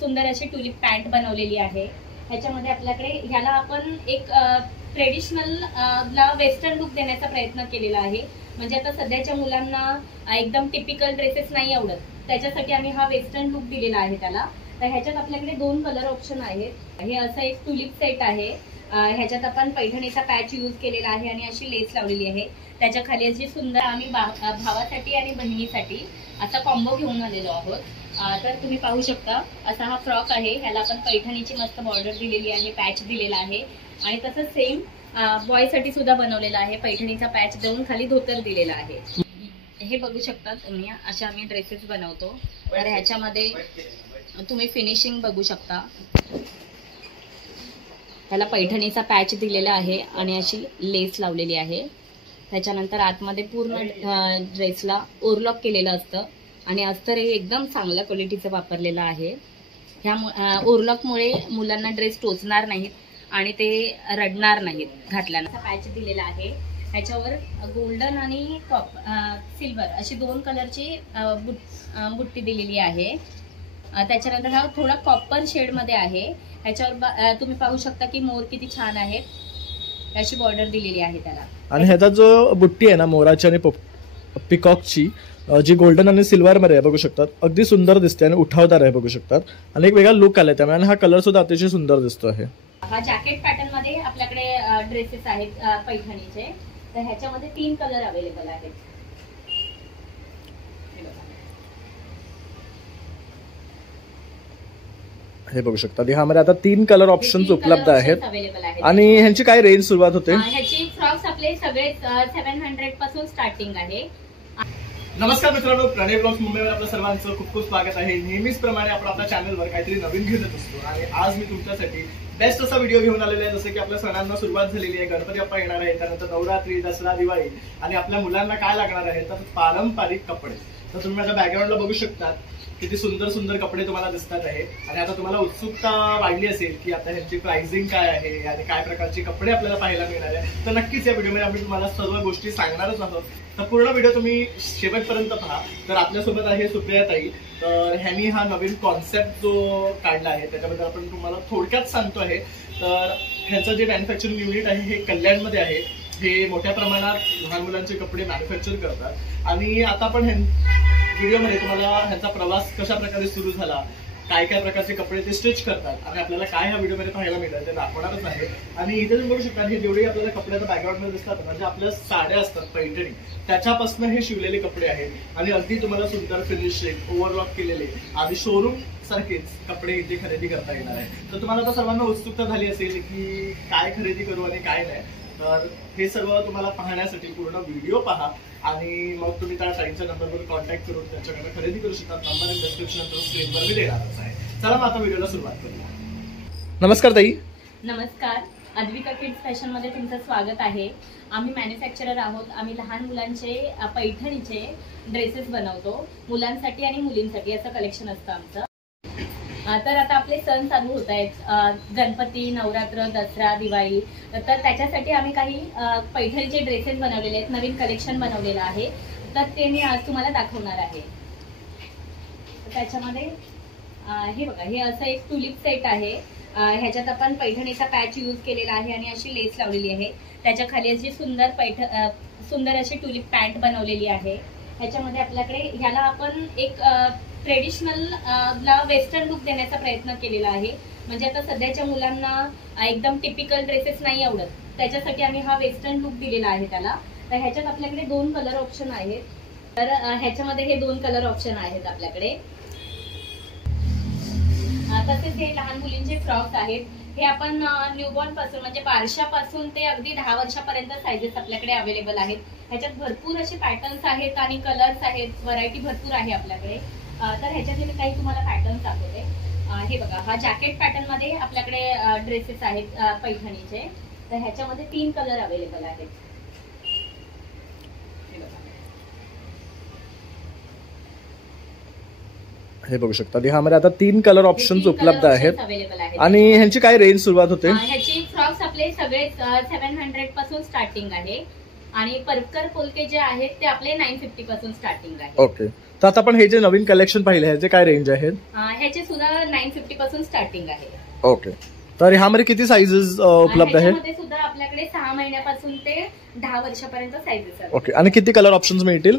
सुंदर अशी tulip pant बनवलेली आहे। ह्याच्यामध्ये आपल्याकडे ह्याला आपण एक ट्रेडिशनल ला वेस्टर्न लुक देण्याचा प्रयत्न केलेला आहे। म्हणजे आता सध्याच्या मुलांना एकदम टिपिकल ड्रेसेस नाही आवडत, त्याच्यासाठी आम्ही हा वेस्टर्न लुक दिलेला आहे त्याला। तर ह्याच्यात आपल्याकडे दोन कलर ऑप्शन आहेत। हे असं एक टुलिप सेट आहे, ह्याच्यात आपण पैठणीचा पॅच यूज केलेला आहे आणि अशी लेस लावलेली आहे। त्याच्या खाली अशी सुंदर आम्ही भावासाठी आणि बहिणीसाठी असा कॉम्बो घेऊन आलेलो आहोत। तर तुम्ही पाहू शकता असा हा फ्रॉक आहे, ह्याला आपण पैठणीची मस्त बॉर्डर दिलेली आहे, पॅच दिलेला आहे आणि तसंच सेम बॉय साठी सुद्धा बनवलेला आहे, पैठणीचा पॅच देऊन खाली धोतर दिलेला आहे। हे बघू शकता तुम्ही, अशा आम्ही ड्रेसेस बनवतो। तर ह्याच्यामध्ये तुम्ही फिनिशिंग बघू शकता, ह्याला पैठणीचा पॅच दिलेला आहे आणि अशी लेस लावलेली आहे। त्याच्यानंतर आतमध्ये पूर्ण ड्रेसला ओव्हरलॉक केलेलं असतं आणि अस्तर हे एकदम चांगल्या क्वालिटीचं वापरलेलं आहे। ह्या ओव्हरलॉकमुळे मुलांना ड्रेस टोचणार नाहीत आणि ते रडणार नाहीत घातल्यानंतर। पॅच दिलेला आहे, ह्याच्यावर गोल्डन आणि सिल्वर अशी दोन कलरची बुट्टी दिलेली आहे। त्याच्यानंतर हा थोडा कॉपर शेड मध्ये आहे, ह्याच्यावर तुम्ही पाहू शकता की मोर किती छान आहे, अशी बॉर्डर दिलेली आहे त्याला। आणि ह्याचा जो बुट्टी आहे ना मोराची आणि पिकॉकची जी गोल्डन आणि सिल्वर मध्ये आहे बघू शकतात, अगदी सुंदर दिसते आणि उठावदार आहे बघू शकतात आणि एक वेगळा लुक आलाय त्यामुळे। आणि हा कलर सुद्धा अतिशय सुंदर दिसतो आहे। हा जॅकेट पॅटर्न मध्ये आपल्याकडे ड्रेसेस आहेत पैठणीचे। तर ह्याच्यामध्ये 3 कलर अवेलेबल आहेत। हे बघू शकता, ह्यामध्ये आता 3 कलर ऑप्शन्स उपलब्ध आहेत आणि ह्यांची काय रेंज सुरुवात होते? ह्याची फ्रॉक्स आपले सगळे 700 पासून स्टार्टिंग आहे। नमस्कार मित्रांनो, प्रणय ब्लॉग्स मुंबईवर आपल्या सर्वांचं खूप खूप स्वागत आहे। नेहमीच प्रमाणे आपण आपल्या चॅनलवर काहीतरी नवीन घेऊन येत असतो आणि आज मी तुमच्यासाठी बेस्ट असा व्हिडिओ घेऊन आलेला आहे। जसं की आपल्या सणांना सुरुवात झालेली आहे, गणपती बाप्पा येणार आहे, त्यानंतर नवरात्री, दसरा, दिवाळी आणि आपल्या मुलांना काय लागणार आहे तर पारंपरिक कपडे। तर तुम्ही माझ्या बॅकग्राऊंडला बघू शकता किती सुंदर सुंदर कपडे तुम्हाला दिसतात आहे आणि आता तुम्हाला उत्सुकता वाढली असेल की आता ह्यांची प्राइसिंग काय आहे आणि काय प्रकारचे कपडे आपल्याला पाहायला मिळणार आहे। तर नक्कीच या व्हिडिओमध्ये आम्ही तुम्हाला सर्व गोष्टी सांगणारच आहोत। तर पूर्ण व्हिडिओ तुम्ही शेवटपर्यंत पहा। तर आपल्यासोबत आहे सुप्रिया ताई। तर ह्यांनी हा नवीन कॉन्सेप्ट जो काढला आहे त्याच्याबद्दल आपण तुम्हाला थोडक्यात सांगतो आहे। तर ह्यांचं जे मॅन्युफॅक्चरिंग युनिट आहे हे कल्याणमध्ये आहे। हे मोठ्या प्रमाणात लहान मुलांचे कपडे मॅन्युफॅक्चर करतात आणि आता आपण व्हिडिओमध्ये तुम्हाला ह्यांचा प्रवास कशा प्रकारे सुरू झाला, काय काय प्रकारचे कपडे ते स्टिच करतात आणि आपल्याला काय ह्या व्हिडिओमध्ये पाहायला मिळतं ते दाखवणारच आहे। आणि इथे तुम्ही बघू शकता हे जेवढे आपल्याला कपडे आता बॅकग्राऊंडमध्ये दिसतात म्हणजे आपल्या साड्या असतात पैठणी, त्याच्यापासून हे शिवलेले कपडे आहेत आणि अगदी तुम्हाला सुंदर फिनिशिंग ओव्हरलॉक केलेले आणि शोरूम सारखेच कपडे इथे खरेदी करता येणार आहे। तर तुम्हाला आता सर्वांना उत्सुकता झाली असेल की काय खरेदी करू आणि काय नाही, तर हे सर्व तुम्हाला पाहण्यासाठी पूर्ण व्हिडिओ पहा आणि मग तुम्ही त्या ताईंच्या नंबरवर कॉन्टॅक्ट करून त्यांच्याकडे खरेदी करू शकता। नंबर आणि डिस्क्रिप्शन नंतर स्क्रीनवर मी देणारच आहे। चला मग आता व्हिडिओला सुरुवात करूया। नमस्कार ताई। नमस्कार, अद्विका किड्स फॅशन मध्ये तुमचं स्वागत आहे। आम्ही मॅन्युफॅक्चरर आहोत। आम्ही लहान मुलांचे पैठणीचे ड्रेसेस बनवतो, मुलांसाठी आणि मुलींसाठी असं कलेक्शन असतं आमचं। तर आता आपले सण चालू होत आहेत, गणपती, नवरात्र, दसरा, दिवाळी। तर त्याच्यासाठी आम्ही काही पैठणीचे ड्रेसेस बनवलेले आहेत, नवीन कलेक्शन बनवलेलं आहे, तर ते मी आज तुम्हाला दाखवणार आहे। त्याच्यामध्ये हे बघा, हे असं एक टुलिप सेट आहे, ह्याच्यात आपण पैठणीचा पॅच यूज केलेला आहे आणि अशी लेस लावलेली आहे। त्याच्या खाली अशी सुंदर अशी टुलिप पॅन्ट बनवलेली आहे। ह्याच्यामध्ये आपल्याकडे ह्याला आपण एक ट्रेडिशनल ला वेस्टर्न लुक देण्याचा प्रयत्न केलेला आहे। म्हणजे आता सध्याच्या मुलांना एकदम टिपिकल ड्रेसेस नाही आवडत, त्याच्यासाठी आम्ही हा वेस्टर्न लुक दिलेला आहे त्याला। तर ह्याच्यात आपल्याकडे 2 कलर ऑप्शन आहेत। तर ह्याच्यामध्ये हे 2 कलर ऑप्शन आहेत आपल्याकडे। तसेच हे लहान मुलींचे फ्रॉक्स आहेत, हे आपण न्यूबॉर्न पासून म्हणजे बारशापासून ते अगदी 10 वर्षापर्यंत सायझेस आपल्याकडे अवेलेबल आहेत। ह्याच्यात भरपूर असे पॅटर्न्स आहेत आणि कलर्स आहेत, व्हरायटी भरपूर आहे आपल्याकडे। तर ह्याच्यात मी काही तुम्हाला पॅटर्न दाखवते। हे बघा, हा जॅकेट पॅटर्न मध्ये आपल्याकडे ड्रेसेस आहेत पैठणीचे। तर ह्याच्यामध्ये 3 कलर अवेलेबल आहेत। हे बघू शकता, ह्यामध्ये आता 3 कलर ऑप्शन्स उपलब्ध आहेत आणि ह्यांची काय रेंज सुरुवात होते? ह्याची फ्रॉक्स आपले सगळे 700 पासून स्टार्टिंग आहे आणि परकर पोलके जे आहेत ते आपले 950 पासून स्टार्टिंग आहे। ओके, तर आता आपण हे जे नवीन कलेक्शन पाहिले ह्याचे काय रेंज आहेत? ह्याचे सुद्धा 950 पासून स्टार्टिंग आहे. ओके, तर ह्यामध्ये किती साईजेस उपलब्ध आहेत? ह्याच्यामध्ये सुद्धा आपल्याकडे 6 महिन्यापासून ते 10 वर्षापर्यंत साईजेस आहेत. ओके, आणि किती कलर ऑप्शन्स मिळतील?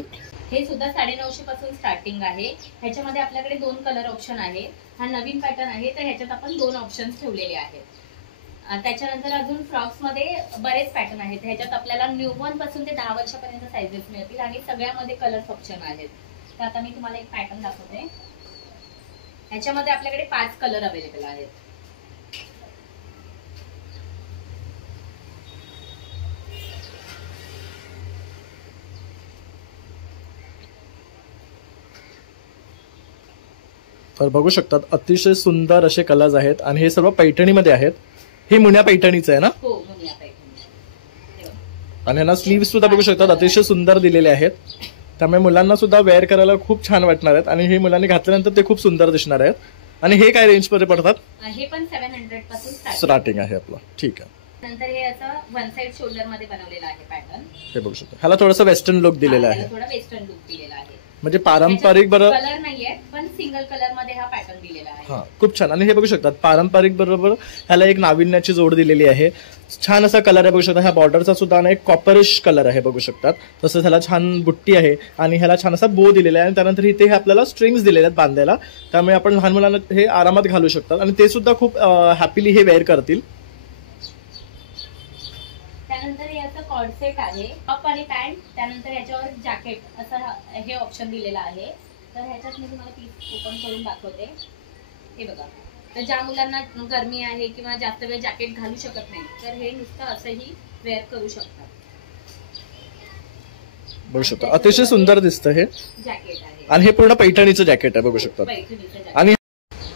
हे सुद्धा 950 पासून स्टार्टिंग आहे. ह्याच्यामध्ये आपल्याकडे 2 कलर ऑप्शन आहे. हा नवीन पॅटर्न आहे, तर ह्याच्यात आपण 2 ऑप्शन्स ठेवलेले आहेत. त्याच्यानंतर अजून फ्रॉक्स मध्ये बरेच पॅटर्न आहेत. ह्याच्यात आपल्याला न्यूबॉर्न पासून ते 10 वर्षापर्यंत साईजेस मिळतील आणि सगळ्यामध्ये कलर ऑप्शन आहेत. तर आता मी तुम्हाला एक पॅटर्न दाखवते. ह्याच्यामध्ये आपल्याकडे 5 कलर अवेलेबल आहेत. तर बघू शकतात अतिशय सुंदर असे कलर्स आहेत आणि हे सर्व पैठणीमध्ये आहेत. हे मुनिया पैठणीचं आहे ना? हो, मुनिया पैठणी. आणि यांना स्लीव्स सुद्धा बघू शकतात अतिशय सुंदर दिलेले आहेत. त्यामुळे मुलांना सुद्धा वेअर करायला खूप छान वाटणार आहेत आणि हे मुलांनी घातल्यानंतर ते खूप सुंदर दिसणार आहेत. आणि हे काय रेंज मध्ये पडतात? हे पण 700 पासून स्टार्टिंग आहे आपलं. ठीक आहे. नंतर हे असं वन साइड शोल्डर मध्ये बनवलेलं आहे पॅटर्न. हे बघू शकता, ह्याला थोडंसं वेस्टर्न लुक दिलेला आहे. थोडा वेस्टर्न लुक दिलेला आहे. म्हणजे पारंपरिक बरोबर कलर नाहीये, पण सिंगल कलर मध्ये हा पॅटर्न दिलेला आहे. हा, खूप छान. आणि हे बघू शकतात पारंपरिक बरोबर ह्याला एक नाविन्याची जोड दिलेली आहे. छान असा कलर आहे बघू शकता. ह्या बॉर्डरचा सुद्धा एक कॉपरिश कलर आहे बघू शकतात. तसंच ह्याला छान बुट्टी आहे आणि ह्याला छान असा बो दिलेला आहे. आणि त्यानंतर इथे हे आपल्याला स्ट्रिंग्स दिलेले आहेत बांधायला. त्यामुळे आपण लहान मुलांना हे आरामात घालू शकतात आणि ते सुद्धा खूप हॅपीली हे वेअर करतील. त्यानंतर याचं कॉर्ड सेट आहे, टॉप आणि पॅन्ट. त्यानंतर याच्यावर जॅकेट असं हे ऑप्शन दिलेलं आहे. तर ह्याच्यात मी तुम्हाला पीस ओपन करून दाखवते. हे बघा, तर ज्या मुलांना गरमी आहे किंवा जास्त वेळ जॅकेट घालू शकत नाही, तर हे नुसतं असंही वेअर करू शकतात. बघू शकता अतिशय सुंदर दिसतं हे जॅकेट आहे. आणि हे पूर्ण पैठणीचं जॅकेट आहे बघू शकता.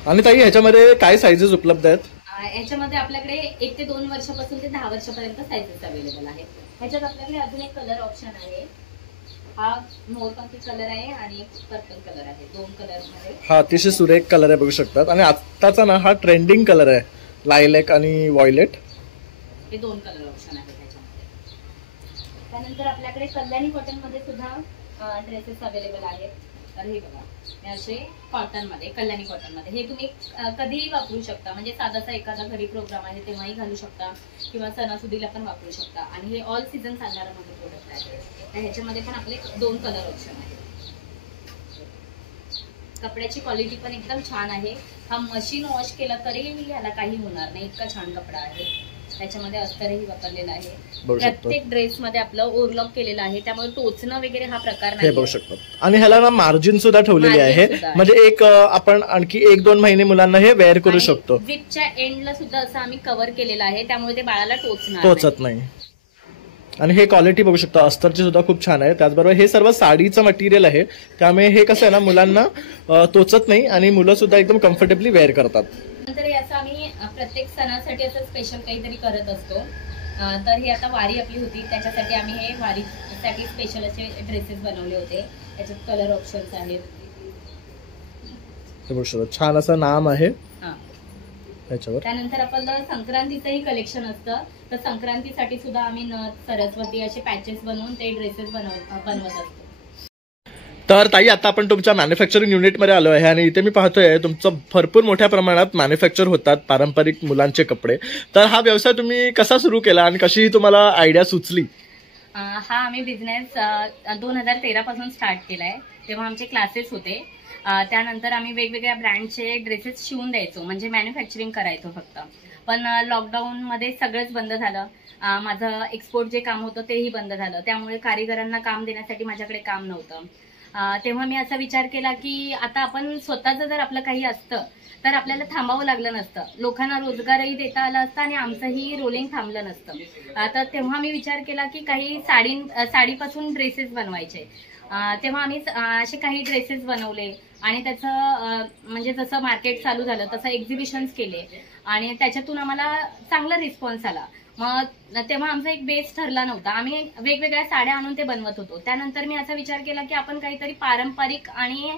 आणि ताई ह्याच्यामध्ये काय साईजेस उपलब्ध आहेत? ह्याच्यामध्ये आपल्याकडे 1 ते 2 वर्षापासून ते 10 वर्षापर्यंत साईजेस अवेलेबल आहेत. ह्याच्यात आपल्याकडे अजून एक कलर ऑप्शन आहे. हा मोरपंखी कलर आहे आणि एक पर्पल कलर आहे. 2 कलर मध्ये हा अतिशय सुरेख कलर आहे बघू शकतात. आणि आत्ताचा ना हा ट्रेंडिंग कलर आहे, लायलॅक आणि व्हायलेट. हे 2 कलर ऑप्शन आहेत त्याच्यामध्ये. त्यानंतर आपल्याकडे कल्याणी कॉटन मध्ये सुद्धा ड्रेसेस अवेलेबल आहेत. तर हे बघा, असे कॉटन मध्ये, कल्याणी कॉटन मध्ये हे तुम्ही कधीही वापरू शकता. म्हणजे साधासा एखादा घरी प्रोग्राम आहे तेव्हाही घालू शकता किंवा सणासुदीला पण वापरू शकता. आणि हे ऑल सीझन चालणारा मध्ये प्रोडक्ट आहे. तर ह्याच्यामध्ये पण आपले 2 कलर ऑप्शन आहेत. कपड्याची क्वालिटी पण एकदम छान आहे. हा मशीन वॉश केला तरीही ह्याला काही होणार नाही, इतका छान कपडा आहे. त्याच्यामध्ये अस्तरही वापरलेलं आहे. प्रत्येक ड्रेस मध्ये आपलं ओव्हरलॉक केलेलं आहे, त्यामुळे टोचणं वगैरे हा प्रकार नाही. बघू शकतो. आणि ह्याला ना मार्जिन सुद्धा ठेवलेली आहे, म्हणजे एक आपण आणखी 1-2 महिने मुलांना हे वेअर करू शकतो. जिपच्या एंडला सुद्धा असं आम्ही कव्हर केलेलं आहे, त्यामुळे ते बाळाला टोचत नाही. आणि हे क्वालिटी बघू शकता अस्तरची सुद्धा खूप छान आहे. त्याचबरोबर हे सर्व साडीचं मटेरियल आहे, त्यामुळे हे कसं आहे ना मुलांना टोचत नाही आणि मुलं सुद्धा एकदम कम्फर्टेबली वेअर करतात. नंतर याचं आम्ही प्रत्येक सणासाठी असं स्पेशल काहीतरी करत असतो. तर ही आता वारी आपली होती, त्याच्यासाठी आम्ही हे वारीसाठी स्पेशल असे ड्रेसेस बनवले होते. त्याच्यात कलर ऑप्शन्स आहेत. छान असं नाम आहे त्याच्यावर. त्यानंतर आपलं संक्रांतीचंही कलेक्शन असतं, तर संक्रांतीसाठी सुद्धा आम्ही नथ, सरस्वती असे पॅचेस बनवून ते ड्रेसेस बनवत असतो. तर ताई आता आपण तुमच्या मॅन्युफॅक्चरिंग युनिटमध्ये आलो आहे आणि इथे मी पाहतोय तुमचं भरपूर मोठ्या प्रमाणात मॅन्युफॅक्चर होतात पारंपरिक मुलांचे कपडे. तर हा व्यवसाय तुम्ही कसा सुरू केला आणि कशी तुम्हाला आयडिया सुचली? हा आम्ही बिझनेस 2013 पासून स्टार्ट केलाय. तेव्हा आमचे क्लासेस होते. त्यानंतर आम्ही वेगवेगळ्या ब्रँडचे ड्रेसेस शिवून द्यायचो, म्हणजे मॅन्युफॅक्चरिंग करायचो फक्त. पण लॉकडाऊन मध्ये सगळंच बंद झालं. माझं एक्सपोर्ट जे काम होतं तेही बंद झालं, त्यामुळे कारिगरांना काम देण्यासाठी माझ्याकडे काम नव्हतं. तेव्हा मी असा विचार केला की आता आपण स्वतःचं जर आपलं काही असतं तर आपल्याला थांबावं लागलं नसतं, लोकांना रोजगारही देता आला असता आणि आमचंही रोलिंग थांबलं नसतं. तर तेव्हा मी विचार केला की काही साडीपासून ड्रेसेस बनवायचे. तेव्हा आम्ही असे काही ड्रेसेस बनवले आणि त्याचं म्हणजे जसं मार्केट चालू झालं तसं एक्झिबिशन्स केले आणि त्याच्यातून आम्हाला चांगला रिस्पॉन्स आला. मग तेव्हा आमचा एक बेस ठरला नव्हता, आम्ही वेगवेगळ्या साड्या आणून ते बनवत होतो. त्यानंतर मी असा विचार केला की आपण काहीतरी पारंपरिक आणि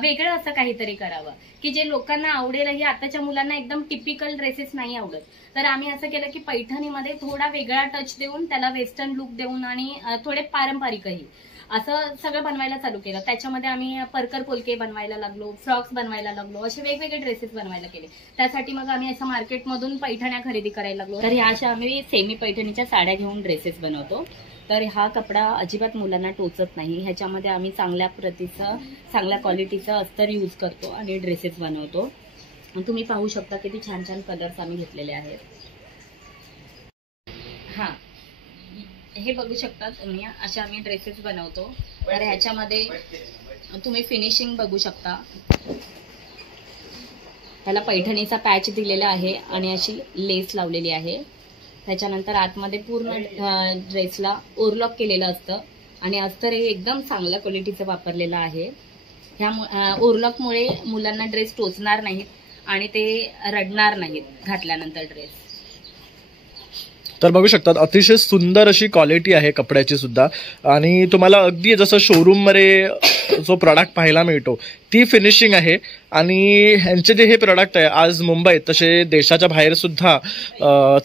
वेगळं असं काहीतरी करावं की जे लोकांना आवडेलही. आताच्या मुलांना एकदम टिपिकल ड्रेसेस नाही आवडत, तर आम्ही असं केलं की पैठणीमध्ये थोडा वेगळा टच देऊन त्याला वेस्टर्न लुक देऊन आणि थोडे पारंपरिकही असं सगळं बनवायला चालू केलं. त्याच्यामध्ये आम्ही परकर पोलके बनवायला लागलो, फ्रॉक्स बनवायला लागलो, असे वेगवेगळे ड्रेसेस बनवायला केले. त्यासाठी मग आम्ही असं मार्केटमधून पैठण्या खरेदी करायला लागलो. तर ह्या अशा आम्ही सेमी पैठणीच्या साड्या घेऊन ड्रेसेस बनवतो. तर हा कपडा अजिबात मुलांना टोचत नाही. ह्याच्यामध्ये आम्ही चांगल्या प्रतीचं, चांगल्या क्वालिटीचं अस्तर यूज करतो आणि ड्रेसेस बनवतो. तुम्ही पाहू शकता किती छान छान कलर्स आम्ही घेतलेले आहेत. हा, हे बघू शकता तुम्ही, अशा आम्ही ड्रेसेस बनवतो. तर ह्याच्यामध्ये तुम्ही फिनिशिंग बघू शकता. ह्याला पैठणीचा पॅच दिलेला आहे आणि अशी लेस लावलेली आहे. त्याच्यानंतर आतमध्ये पूर्ण ड्रेसला ओव्हरलॉक केलेलं असतं आणि अस्तर हे एकदम चांगल्या क्वालिटीचं वापरलेलं आहे. ह्या ओव्हरलॉकमुळे मुलांना ड्रेस टोचणार नाहीत आणि ते रडणार नाहीत घातल्यानंतर ड्रेस. तर बघू शकतात अतिशय सुंदर अशी क्वालिटी आहे कपड्याची सुद्धा. आणि तुम्हाला अगदी जसं शोरूममध्ये जो प्रॉडक्ट पाहायला मिळतो ती फिनिशिंग आहे. आणि ह्यांचे जे हे प्रॉडक्ट आहे आज मुंबईत तसे देशाच्या बाहेर सुद्धा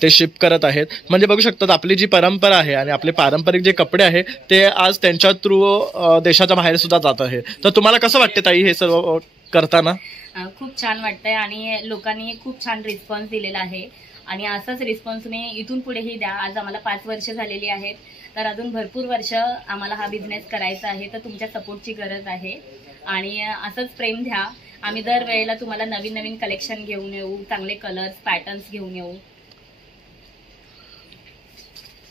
ते शिप करत आहेत. म्हणजे बघू शकतात आपली जी परंपरा आहे आणि आपले पारंपरिक जे कपडे आहे ते आज त्यांच्या थ्रू देशाच्या बाहेर सुद्धा जात आहे. तर तुम्हाला कसं वाटते ताई हे सर्व करताना? खूप छान वाटतंय आणि लोकांनी खूप छान रिस्पॉन्स दिलेला आहे आणि असाच रिस्पॉन्स तुम्ही इथून पुढेही द्या. आज आम्हाला 5 वर्ष झालेली आहेत, तर अजून भरपूर वर्ष आम्हाला हा बिझनेस करायचा आहे. तर तुमच्या सपोर्टची गरज आहे आणि असंच प्रेम द्या. आम्ही दरवेळेला तुम्हाला नवीन नवीन कलेक्शन घेऊन येऊ, चांगले कलर्स पॅटर्न्स घेऊन येऊ.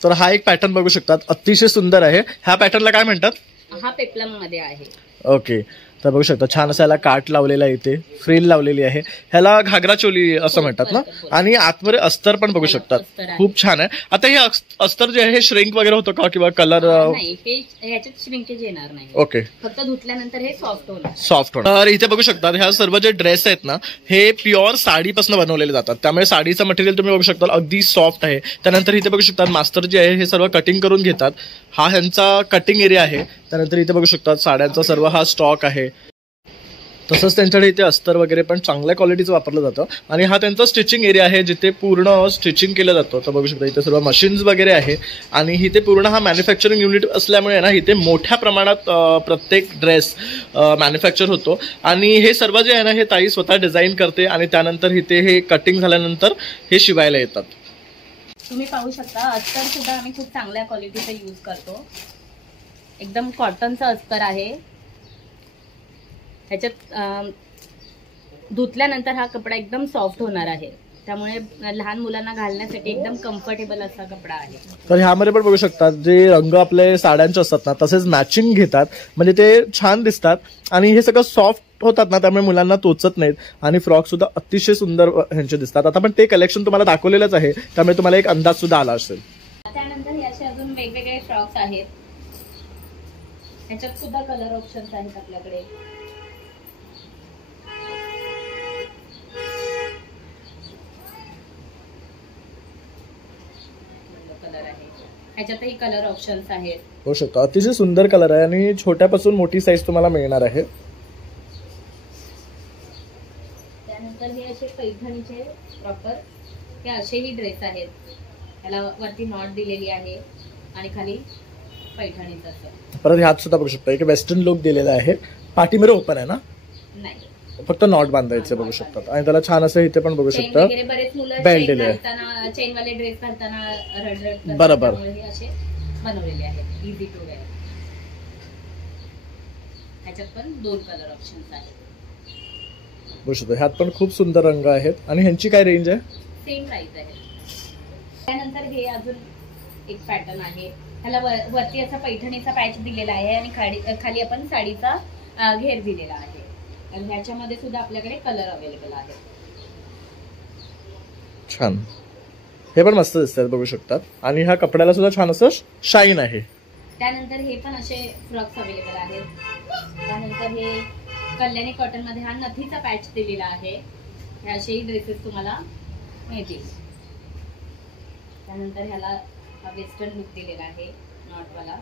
तर हा एक पॅटर्न बघू शकतात, अतिशय सुंदर आहे. ह्या पॅटर्नला काय म्हणतात? हा पेप्लम मध्ये आहे. ओके, तर बघू शकता छान असं याला काट लावलेला आहे, इथे फ्रिल लावलेली आहे. ह्याला घागरा चोली असं म्हणतात ना. आणि आतमध्ये अस्तर पण बघू शकतात, खूप छान आहे. आता हे अस्तर जे आहे हे श्रिंक वगैरे होतं का किंवा कलर? नाही, ह्याच्यात श्रिंकेज येणार नाही. ओके, फक्त धुतल्यानंतर हे सॉफ्ट होणार. सॉफ्ट होणार. तर इथे बघू शकता ह्या सर्व जे ड्रेस आहेत ना हे प्युअर साडीपासून बनवलेले जातात, त्यामुळे साडीचं मटेरियल तुम्ही बघू शकता अगदी सॉफ्ट आहे. त्यानंतर इथे बघू शकता मास्टर जे आहे हे सर्व कटिंग करून घेतात. हा ह्यांचा कटिंग एरिया आहे. त्यानंतर इथे बघू शकता साड्यांचा सर्व हा स्टॉक आहे. तसंच त्यांच्याकडे इथे अस्तर वगैरे पण चांगल्या क्वालिटीचं वापरलं जातं. आणि हा त्यांचा स्टिचिंग एरिया आहे जिथे पूर्ण स्टिचिंग केलं जातं. तर बघू शकता इथे सर्व मशीन्स वगैरे आहे आणि इथे पूर्ण हा मॅन्युफॅक्चरिंग युनिट असल्यामुळे ना इथे मोठ्या प्रमाणात प्रत्येक ड्रेस मॅन्युफॅक्चर होतो. आणि हे सर्व जे आहे ना हे ताई स्वतः डिझाईन करते आणि त्यानंतर इथे हे कटिंग झाल्यानंतर हे शिवायला येतात. तुम्ही पाहू शकता अस्तर सुद्धा आम्ही खूप चांगल्या क्वालिटीचं यूज करतो. एकदम कॉटनचं अस्तर आहे. ह्याच्यात धुतल्यानंतर हा कपडा एकदम सॉफ्ट होणार आहे, त्यामुळे लहान मुलांना घालण्यासाठी एकदम कम्फर्टेबल असा कपडा आहे. तर ह्यामध्ये पण बघू शकतात जे रंग आपले साड्यांचे असतात ना तसेच मॅचिंग घेतात, म्हणजे ते छान दिसतात आणि हे सगळं सॉफ्ट होतात ना त्यामुळे मुलांना टोचत नाहीत. आणि फ्रॉक सुद्धा अतिशय सुंदर ह्यांचे दिसतात. आता पण ते कलेक्शन तुम्हाला दाखवलेलंच आहे त्यामुळे तुम्हाला एक अंदाज सुद्धा आला असेल. त्यानंतर हे असे अजून वेगवेगळे फ्रॉक्स आहेत. ह्याच्यात सुद्धा कलर ऑप्शन्स आहेत आपल्याकडे. ह्याच्यातही कलर ऑप्शन्स आहेत. होऊ शकतो, अतिशय सुंदर कलर आहे आणि छोट्यापासून मोठी साईज तुम्हाला मिळणार आहे. त्यानंतर हे असे पैठणीचे प्रॉपर हे असेही ड्रेस आहेत. त्याला वरती नॉट दिलेली आहे आणि खाली पैठणीचं असं. परत ह्यात सुद्धा बघू शकता एक वेस्टर्न लुक दिलेला आहे. पाठीमध्ये ओपन आहे ना? नाही, फक्त नॉट बांधायचे बघू शकतात. आणि त्याला छान असं इथे पण बघू शकता बरेच मुलं बेल्ट दिले चेन वाले ड्रेस घालताना रड बरोबर असे बनवलेले आहेत, इझी टू वेअर. ह्याच्यात पण 2 कलर ऑप्शन्स आहेत. बघू शकता ह्यात पण खूप सुंदर रंग आहेत. आणि ह्यांची काय रेंज आहे? सेम प्राइस आहे. त्यानंतर हे अजून एक पॅटर्न आहे. ह्याला वरती असा पैठणीचा पॅच दिलेला आहे आणि खाली आपण साडीचा घेर दिलेला आहे. आणि ह्याच्यामध्ये सुद्धा आपल्याकडे कलर अवेलेबल आहे. छान, हे पण मस्त दिसतात बघू शकतात. आणि ह्या कपड्याला सुद्धा छान असं शाईन आहे. त्यानंतर हे पण असे फ्रॉक्स अवेलेबल आहेत. त्यानंतर हे कल्याणी कॉटन मध्ये हा नथीचा पॅच दिलेला आहे. हे असेही ड्रेसेस तुम्हाला मिळतील. त्यानंतर ह्याला हा वेस्टर्न लुक दिलेला आहे नॉटवाला.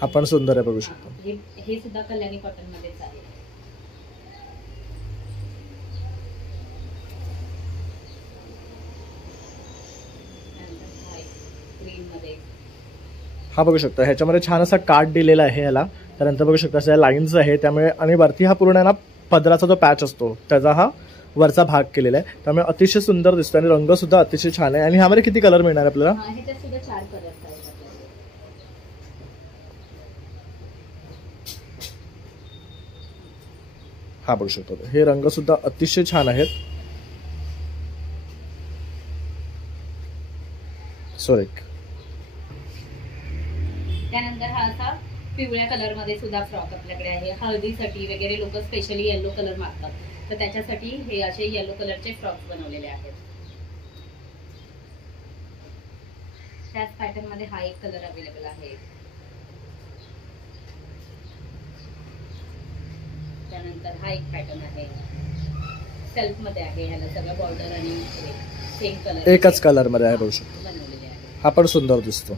हा पण सुंदर आहे बघू शकता. हे सुद्धा कल्याणी कॉटन मध्येच आहे. हा बघू शकता ह्याच्यामध्ये छान असा काट दिलेला आहे ह्याला. त्यानंतर बघू शकता अशा लाईन्स आहे, त्यामुळे आणि वरती हा पूर्ण ना पदराचा जो पॅच असतो त्याचा हा वरचा भाग केलेला आहे, त्यामुळे अतिशय सुंदर दिसतो आणि रंग सुद्धा अतिशय छान आहे. आणि ह्यामध्ये किती कलर मिळणार आपल्याला? ह्याच्यात सुद्धा 4 कलर आहेत. हा बघू शकतो हे रंग सुद्धा अतिशय छान आहेत. सुरेख. त्यानंतर हा असा पिवळ्या कलर मध्ये सुद्धा फ्रॉक आपल्याकडे आहे. हळदीसाठी वगैरे लोक स्पेशली येलो कलर मागतात, तर त्याच्यासाठी हे असे येलो कलरचे फ्रॉक बनवलेले आहेत. त्याच पॅटर्न मध्ये हा एक कलर अवेलेबल आहे. त्यानंतर हा एक पॅटर्न आहे, सेल्फ मध्ये आहे. ह्याला सगळं बॉर्डर आणि सेम कलर एकच कलर मध्ये आहे बघू शकतो. बनवलेले आहे. हा पण सुंदर दिसतो.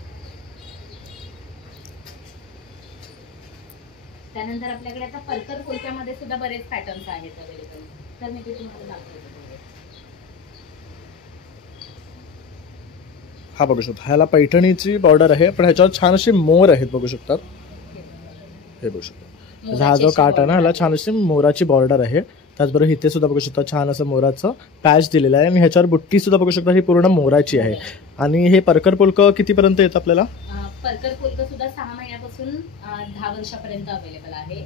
त्यानंतर आपल्याकडे आता पर्कर फुलक्यामध्ये सुद्धा बरेच पॅटर्न्स आहेत अवेलेबल, तर मी ते तुम्हाला दाखवते. हा बघू शकता ह्याला पैठणीची बॉर्डर आहे, पण ह्याच्यावर छान अशी मोर आहेत बघू शकतात. हे बघू शकता हा जो काट आहे ना ह्याला छान अशी मोराची बॉर्डर आहे. त्याचबरोबर इथे सुद्धा बघू शकता छान असं मोराचं पॅच दिलेलं आहे आणि ह्याच्यावर बुट्टी सुद्धा बघू शकता ही पूर्ण मोराची आहे. आणि हे परकर पुलक कितीपर्यंत येतं आपल्याला? परकर पुलक सुद्धा 6 महिन्यापासून 10 वर्षापर्यंत अवेलेबल आहे.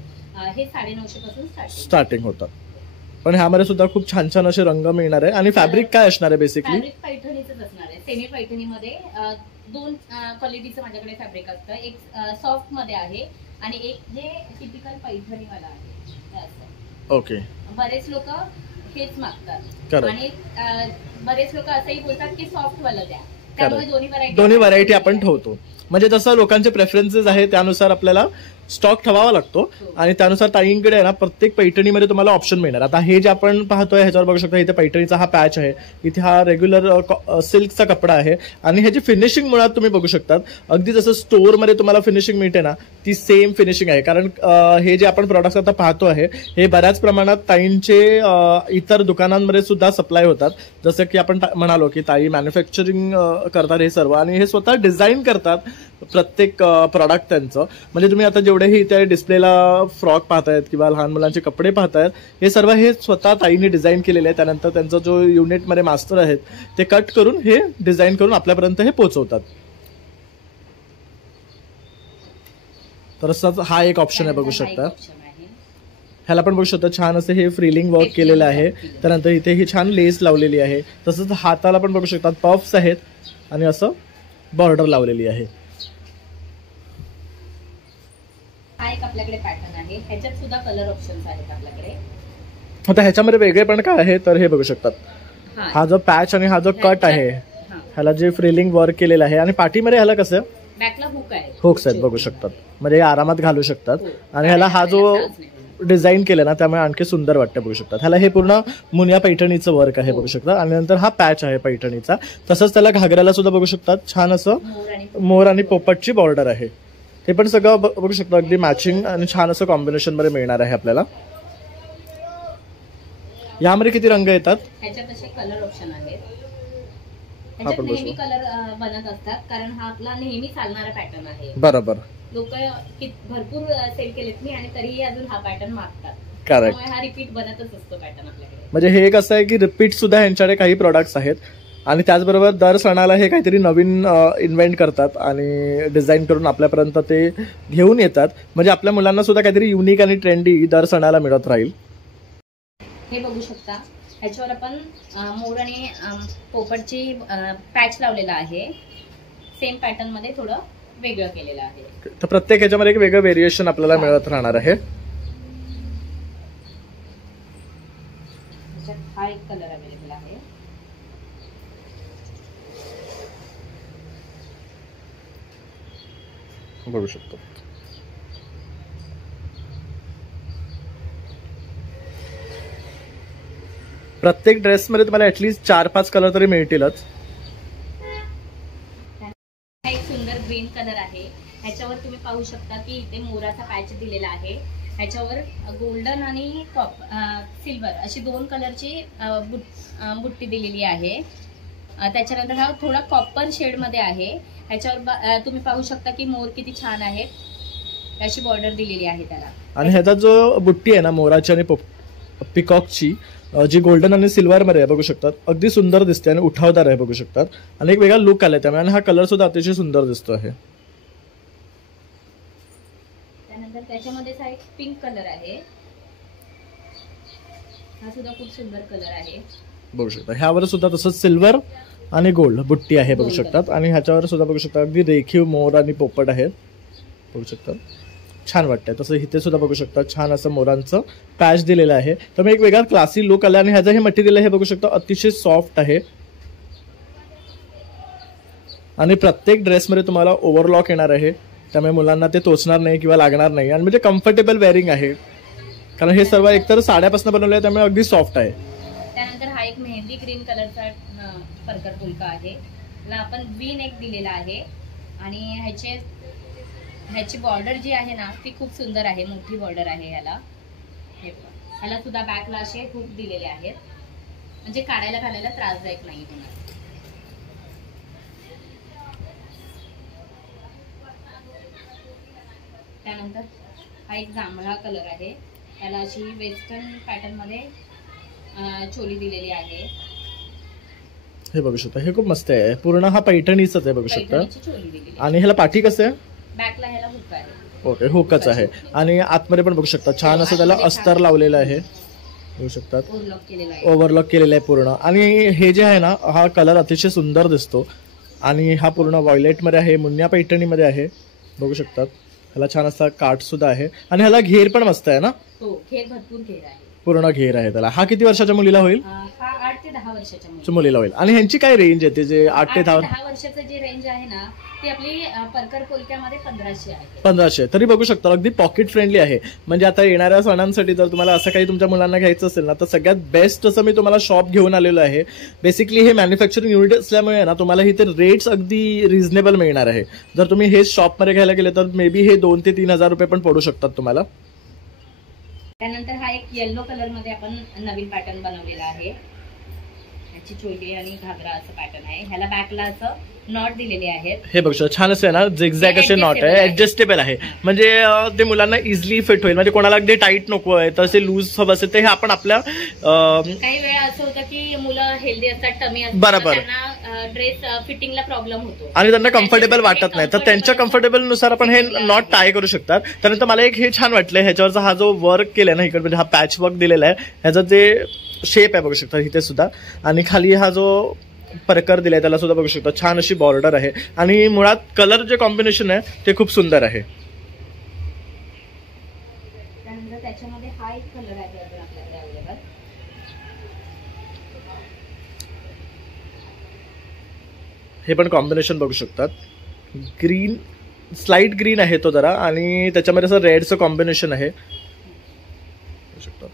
हे 950 पासून स्टार्टिंग होतात. पण ह्यामध्ये सुद्धा खूप छान छान असे रंग मिळणार आहे. आणि फॅब्रिक काय असणार आहे बेसिकली? फॅब्रिक पैठणीच असणार आहे. सेमी पैठणीमध्ये 2 क्वालिटीचं माझ्याकडे फॅब्रिक असतं. एक सॉफ्ट मध्ये आहे आणि एक जे टिपिकल पैठणीवाला आहे. ओके. बरेच लोक हेच मागतात. Correct. आणि बरेच लोक असंही बोलतात की सॉफ्ट वाला द्या, Correct. त्यामुळे दोन्ही व्हरायटी आपण ठेवतो. म्हणजे जसं लोकांचे प्रेफरन्सेस आहे त्यानुसार आपल्याला स्टॉक ठेवावा लागतो आणि त्यानुसार ताईंकडे आहे ना प्रत्येक पैठणीमध्ये तुम्हाला ऑप्शन मिळणार. आता हे जे आपण पाहतोय ह्याच्यावर बघू शकता इथे पैठणीचा हा पॅच आहे, इथे हा रेग्युलर सिल्कचा कपडा आहे आणि ह्याची फिनिशिंग मुळात तुम्ही बघू शकतात अगदी जसं स्टोअरमध्ये तुम्हाला फिनिशिंग मिळते ना ती सेम फिनिशिंग आहे. कारण हे जे आपण प्रोडक्ट्स आता पाहतो आहे हे बऱ्याच प्रमाणात ताईंचे इतर दुकानांमध्ये सुद्धा सप्लाय होतात. जसं की आपण म्हणालो की ताई मॅन्युफॅक्चरिंग करतात हे सर्व आणि हे स्वतः डिझाईन करतात प्रत्येक प्रॉडक्ट त्यांचं. म्हणजे तुम्ही आता जेवढेही इथे डिस्प्लेला फ्रॉक पाहतायत किंवा लहान मुलांचे कपडे पाहतायत हे सर्व हे स्वतः ताईंनी डिझाईन केलेले आहे. त्यानंतर त्यांचा जो युनिटमध्ये मास्टर आहेत ते कट करून हे डिझाईन करून आपल्यापर्यंत हे पोहोचवतात. तर असंच हा एक ऑप्शन आहे बघू शकता. ह्याला पण बघू शकता छान असं हे फ्रिलिंग वर्क केलेलं आहे. त्यानंतर इथे ही छान लेस लावलेली आहे. तसंच हाताला पण बघू शकता पफ्स आहेत आणि असं बॉर्डर लावलेली आहे. हा एक आपल्याकडे पॅटर्न आहे. ह्याच्यात सुद्धा कलर ऑप्शन्स आहेत आपल्याकडे. आता ह्याच्यामध्ये वेगळेपण काय आहे तर हे बघू शकतात हा जो पॅच आणि हा जो कट आहे ह्याला जे फ्रिलिंग वर्क केलेलं आहे आणि पाठीमध्ये ह्याला कसं बॅकला हुक आहे, हुक्स आहेत बघू शकतात म्हणजे आरामात घालू शकतात. आणि ह्याला हा जो डिझाईन केलं ना त्यामुळे आणखी सुंदर वाटतं बघू शकतात. ह्याला हे पूर्ण मुनिया पैठणीचं वर्क आहे बघू शकता आणि नंतर हा पॅच आहे पैठणीचा. तसंच त्याला घागऱ्याला सुद्धा बघू शकतात छान असं मोर आणि पोपटची बॉर्डर आहे. हे पण सगळं बघू शकता अगदी मॅचिंग आणि छान असं कॉम्बिनेशन मध्ये मिळणार आहे आपल्याला. यामध्ये किती रंग येतात? ह्याच्यात असे कलर ऑप्शन आहेत. ह्याच्यात नेहमी कलर बनत असतात कारण हा आपला नेहमी चालणारा पॅटर्न आहे. बरोबर. लोक भरपूर सेल केलेत मी आणि तरीही अजून हा पॅटर्न मागतात. करेक्ट. हा रिपीट बनतच असतो पॅटर्न आपल्याकडे. म्हणजे हे एक असं आहे की रिपीट सुद्धा यांच्याकडे काही प्रोडक्ट्स आहेत आणि त्याचबरोबर दर सणाला हे काहीतरी नवीन इन्व्हेंट करतात आणि डिझाईन करून आपल्यापर्यंत ते घेऊन येतात. म्हणजे आपल्या मुलांना सुद्धा काहीतरी युनिक आणि ट्रेंडी दर सणाला मिळत राहील. हे बघू शकता ह्याच्यावर आपण मोर आणि पोपटची पॅच लावलेला आहे. सेम पॅटर्न मध्ये थोडं वेगळं केलेलं आहे. तर प्रत्येक ह्याच्यामध्ये एक वेगळं व्हेरिएशन आपल्याला मिळत राहणार आहे. हा एक कलर अवेलेबल आहे. बघू शकतो प्रत्येक ड्रेसमध्ये तुम्हाला ऍटलीस्ट 4-5 कलर तरी मिळतीलच. हा एक सुंदर ग्रीन कलर आहे. ह्याच्यावर तुम्ही पाहू शकता की इथे मोराचा पॅच दिलेला आहे. ह्याच्यावर गोल्डन आणि सिल्वर अशी 2 कलरची बुट्टी दिलेली आहे. त्याच्यानंतर हा थोडा कॉपर शेड मध्ये आहे. ह्याच्यावर तुम्ही पाहू शकता की मोर किती छान आहे, अशी बॉर्डर दिलेली आहे त्याला. आणि ह्याचा जो बुट्टी आहे ना मोराची आणि पिकॉकची जी गोल्डन आणि सिल्वर मध्ये आहे बघू शकतात, अगदी सुंदर दिसते आणि उठावदार आहे बघू शकतात. आणि एक वेगळा लुक आलाय त्यामुळे, आणि हा कलर सुद्धा अतिशय सुंदर दिसतो आहे. त्यानंतर त्याच्यामध्येच हा एक पिंक कलर आहे, हा सुद्धा खूप सुंदर कलर आहे बघू शकता. ह्यावर सुद्धा तसंच सिल्वर आणि गोल्ड बुट्टी आहे बघू शकतात. आणि ह्याच्यावर सुद्धा बघू शकता अगदी रेखीव मोर आणि पोपट आहेत बघू शकतात, छान वाटतंय. तसं इथे सुद्धा बघू शकता छान असं मोरांचं पॅच दिलेलं आहे, त्यामुळे एक वेगळा क्लासी लुक आला. आणि ह्याचं हे मटेरियल आहे बघू शकता अतिशय सॉफ्ट आहे. आणि प्रत्येक ड्रेसमध्ये तुम्हाला ओव्हरलॉक येणार आहे, त्यामुळे मुलांना ते टोचणार नाही किंवा लागणार नाही. आणि म्हणजे कम्फर्टेबल वेअरिंग आहे, कारण हे सर्व एकतर साड्यापासून बनवले आहे त्यामुळे अगदी सॉफ्ट आहे. त्यानंतर हा एक मेहंदी ग्रीन कलरचा परकर फुलका आहे, त्याला आपण वी नेक दिलेला आहे. आणि ह्याची बॉर्डर जी आहे ना ती खूप सुंदर आहे, मोठी बॉर्डर आहे ह्याला. ह्याला सुद्धा बॅकला असे हुक दिलेले आहेत, म्हणजे काढायला घालायला त्रासदायक नाही होणार. त्यानंतर हा एक जांभळा कलर आहे, त्याला अशी वेस्टर्न पॅटर्न मध्ये चोली दिलेली आहे. हे बघू शकता, हे खूप मस्त आहे. पूर्ण हा पैठणीच आहे बघू शकता. चोली दिलेली. आणि ह्याला पाठी कसं आहे? बॅकला ह्याला हुक आहे. ओके, हुकच आहे. आणि आतमध्ये पण बघू शकता छान असं त्याला अस्तर लावलेलं आहे बघू शकतात, ओव्हरलॉक केलेलं आहे पूर्ण. आणि हे जे आहे ना हा कलर अतिशय सुंदर दिसतो. आणि हा पूर्ण व्हायलेट मध्ये आहे, मुन्या पैठणीमध्ये आहे बघू शकतात. ह्याला छान असा काठ सुद्धा आहे. आणि ह्याला घेर पण मस्त आहे ना? हो, घेर भरपूर घेर आहे, पूर्ण घेर आहे त्याला. हा किती वर्षाच्या मुलीला होईल? हा 8 ते 10 वर्षाच्या मुलीला होईल. आणि ह्यांची काय रेंज आहे? जे 8 ते 10 वर्षाचं जे रेंज आहे ना ती आपली परकर पोलक्यामध्ये 1500 आहे. 1500 तरी बघू शकता अगदी पॉकेट फ्रेंडली आहे. म्हणजे आता येणाऱ्या सणांसाठी जर तुम्हाला असं काही तुमच्या मुलांना घ्यायचं असेल ना तर सगळ्यात बेस्ट असं मी तुम्हाला शॉप घेऊन आलेलो आहे. बेसिकली हे मॅन्युफॅक्चरिंग युनिट असल्यामुळे ना तुम्हाला इथे रेट्स अगदी रिझनेबल मिळणार आहे. जर तुम्ही हे शॉपमध्ये घ्यायला गेले तर मे बी हे 2 ते 3 हजार रुपये पण पडू शकतात तुम्हाला. त्यानंतर हा एक येलो कलर मध्ये आपण नवीन पॅटर्न बनवलेला आहे. ह्याची चोली आणि घागरा असं पॅटर्न आहे. ह्याला बॅकला असं नॉट दिलेले आहेत. हे बघू शकता छान असे ना झिगझॅग असे नॉट आहे, ऍडजस्टेबल आहे. म्हणजे ते मुलांना इझिली फिट होईल. म्हणजे कोणाला अगदी टाईट नको आहे तर ते लूज हवं असेल ते हे आपण आपल्या काही वेळा असं होतं की मुलं हेल्दी असतात, टमी असतात, बरोबर, त्यांना ड्रेस फिटिंगला प्रॉब्लेम होतो आणि त्यांना कम्फर्टेबल वाटत नाही, तर त्यांच्या कम्फर्टेबल नुसार आपण हे नॉट टाय करू शकतात. त्यानंतर मला एक हे छान वाटलं, ह्याच्यावरचा हा जो वर्क केलाय ना इकडे, म्हणजे हा पॅच वर्क दिलेला आहे, ह्याचा जे शेप आहे बघू शकता इथे सुद्धा. आणि खाली हा जो परकर दिलाय त्याला सुद्धा बघू शकता छान अशी बॉर्डर आहे. आणि मुळात कलर जे कॉम्बिनेशन आहे ते खूप सुंदर आहे. त्यानंतर त्याच्यामध्ये हा एक कलर आहे आपल्याकडे अवेलेबल. हे पण कॉम्बिनेशन बघू शकतात, ग्रीन स्लाइट ग्रीन आहे तो जरा, आणि त्याच्यामध्ये असं रेडचं कॉम्बिनेशन आहे बघू शकता.